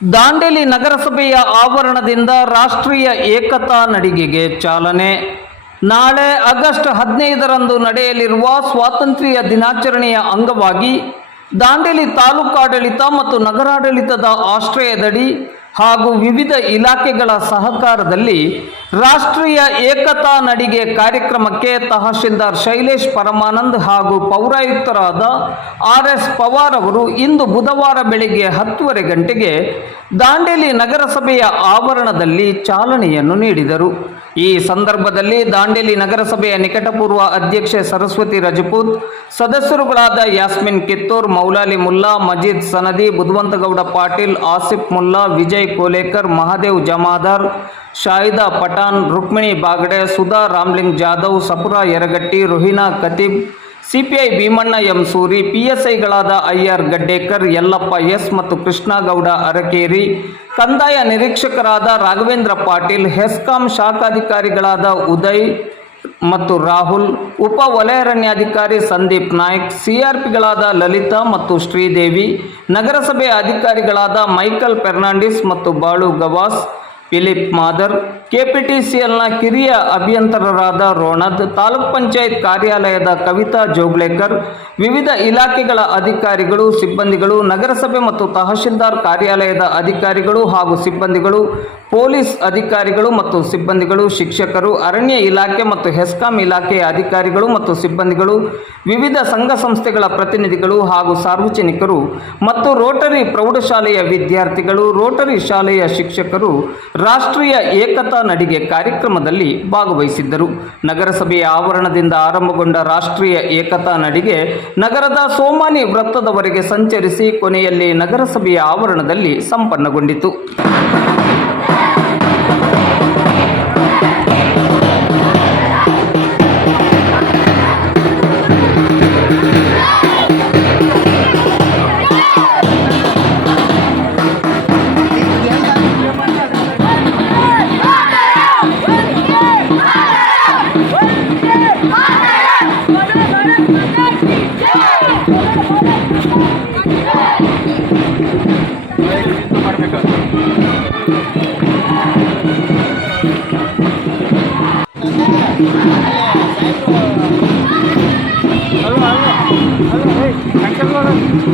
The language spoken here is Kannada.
ದಾಂಡೇಲಿ ನಗರಸಭೆಯ ಆವರಣದಿಂದ ರಾಷ್ಟ್ರೀಯ ಏಕತಾ ನಡಿಗೆಗೆ ಚಾಲನೆ. ನಾಳೆ ಆಗಸ್ಟ್ ಹದಿನೈದರಂದು ನಡೆಯಲಿರುವ ಸ್ವಾತಂತ್ರ್ಯ ದಿನಾಚರಣೆಯ ಅಂಗವಾಗಿ ದಾಂಡೇಲಿ ತಾಲೂಕಾಡಳಿತ ಮತ್ತು ನಗರಾಡಳಿತದ ಆಶ್ರಯದಡಿ ಹಾಗೂ ವಿವಿಧ ಇಲಾಖೆಗಳ ಸಹಕಾರದಲ್ಲಿ ರಾಷ್ಟ್ರೀಯ ಏಕತಾ ನಡಿಗೆ ಕಾರ್ಯಕ್ರಮಕ್ಕೆ ತಹಶೀಲ್ದಾರ್ ಶೈಲೇಶ್ ಪರಮಾನಂದ್ ಹಾಗೂ ಪೌರಾಯುಕ್ತರಾದ ಆರ್ ಎಸ್ ಪವಾರ್ ಅವರು ಇಂದು ಬುಧವಾರ ಬೆಳಿಗ್ಗೆ ಹತ್ತುವರೆ ಗಂಟೆಗೆ ದಾಂಡೇಲಿ ನಗರಸಭೆಯ ಆವರಣದಲ್ಲಿ ಚಾಲನೆಯನ್ನು ನೀಡಿದರು. ಈ ಸಂದರ್ಭದಲ್ಲಿ ದಾಂಡೇಲಿ ನಗರಸಭೆಯ ನಿಕಟಪೂರ್ವ ಅಧ್ಯಕ್ಷೆ ಸರಸ್ವತಿ ರಜಪೂತ್, ಸದಸ್ಯರುಗಳಾದ ಯಾಸ್ಮಿನ್ ಕಿತ್ತೂರ್, ಮೌಲಾಲಿ ಮುಲ್ಲಾ, ಮಜೀದ್ ಸನದಿ, ಬುದ್ವಂತಗೌಡ ಪಾಟೀಲ್, ಆಸಿಫ್ ಮುಲ್ಲಾ, ವಿಜಯ್ ಕೋಲೇಕರ್ ಮಹಾದೇವ್ ಜಮಾದಾರ್ ಶಾಹಿದಾ ಪಠಾಣ್ ರುಕ್ಮಿಣಿ ಬಾಗಡೆ ಸುಧಾ ರಾಮ್ಲಿಂಗ್ ಜಾಧವ್ ಸಪುರ ಯರಗಟ್ಟಿ ರುಹಿನಾ ಖತೀಬ್ ಸಿಪಿಐ ಭೀಮಣ್ಣ ಎಂ ಸೂರಿ ಪಿಎಸ್ಐಗಳಾದ ಐಆರ್ ಗಡ್ಡೇಕರ್, ಯಲ್ಲಪ್ಪ ಎಸ್ ಮತ್ತು ಕೃಷ್ಣಗೌಡ ಅರಕೇರಿ, ಕಂದಾಯ ನಿರೀಕ್ಷಕರಾದ ರಾಘವೇಂದ್ರ ಪಾಟೀಲ್, ಹೆಸ್ಕಾಂ ಶಾಖಾಧಿಕಾರಿಗಳಾದ ಉದಯ್ ಮತ್ತು ರಾಹುಲ್, ಉಪ ವಲಯಾರಣ್ಯಾಧಿಕಾರಿ ಸಂದೀಪ್ ನಾಯ್ಕ್, ಸಿಆರ್ಪಿಗಳಾದ ಲಲಿತಾ ಮತ್ತು ಶ್ರೀದೇವಿ, ನಗರಸಭೆ ಅಧಿಕಾರಿಗಳಾದ ಮೈಕಲ್ ಫೆರ್ನಾಂಡಿಸ್ ಮತ್ತು ಬಾಳು ಗವಾಸ್ ಫಿಲಿಪ್ ಮಾದರ್, ಕೆಪಿಟಿಸಿಎಲ್ನ ಕಿರಿಯ ಅಭಿಯಂತರರಾದ ರೋಣದ್, ತಾಲೂಕ್ ಪಂಚಾಯತ್ ಕಾರ್ಯಾಲಯದ ಕವಿತಾ ಜೋಗ್ಲೇಕರ್, ವಿವಿಧ ಇಲಾಖೆಗಳ ಅಧಿಕಾರಿಗಳು, ಸಿಬ್ಬಂದಿಗಳು, ನಗರಸಭೆ ಮತ್ತು ತಹಶೀಲ್ದಾರ್ ಕಾರ್ಯಾಲಯದ ಅಧಿಕಾರಿಗಳು ಹಾಗೂ ಸಿಬ್ಬಂದಿಗಳು, ಪೊಲೀಸ್ ಅಧಿಕಾರಿಗಳು ಮತ್ತು ಸಿಬ್ಬಂದಿಗಳು, ಶಿಕ್ಷಕರು, ಅರಣ್ಯ ಇಲಾಖೆ ಮತ್ತು ಹೆಸ್ಕಾಂ ಇಲಾಖೆಯ ಅಧಿಕಾರಿಗಳು ಮತ್ತು ಸಿಬ್ಬಂದಿಗಳು, ವಿವಿಧ ಸಂಘ ಸಂಸ್ಥೆಗಳ ಪ್ರತಿನಿಧಿಗಳು ಹಾಗೂ ಸಾರ್ವಜನಿಕರು ಮತ್ತು ರೋಟರಿ ಪ್ರೌಢಶಾಲೆಯ ವಿದ್ಯಾರ್ಥಿಗಳು, ರೋಟರಿ ಶಾಲೆಯ ಶಿಕ್ಷಕರು ರಾಷ್ಟ್ರೀಯ ಏಕತಾ ನಡಿಗೆ ಕಾರ್ಯಕ್ರಮದಲ್ಲಿ ಭಾಗವಹಿಸಿದ್ದರು. ನಗರಸಭೆಯ ಆವರಣದಿಂದ ಆರಂಭಗೊಂಡ ರಾಷ್ಟ್ರೀಯ ಏಕತಾ ನಡಿಗೆ ನಗರದ ಸೋಮಾನಿ ವೃತ್ತದವರೆಗೆ ಸಂಚರಿಸಿ ಕೊನೆಯಲ್ಲಿ ನಗರಸಭೆಯ ಆವರಣದಲ್ಲಿ ಸಂಪನ್ನಗೊಂಡಿತು. 还吃喝呢。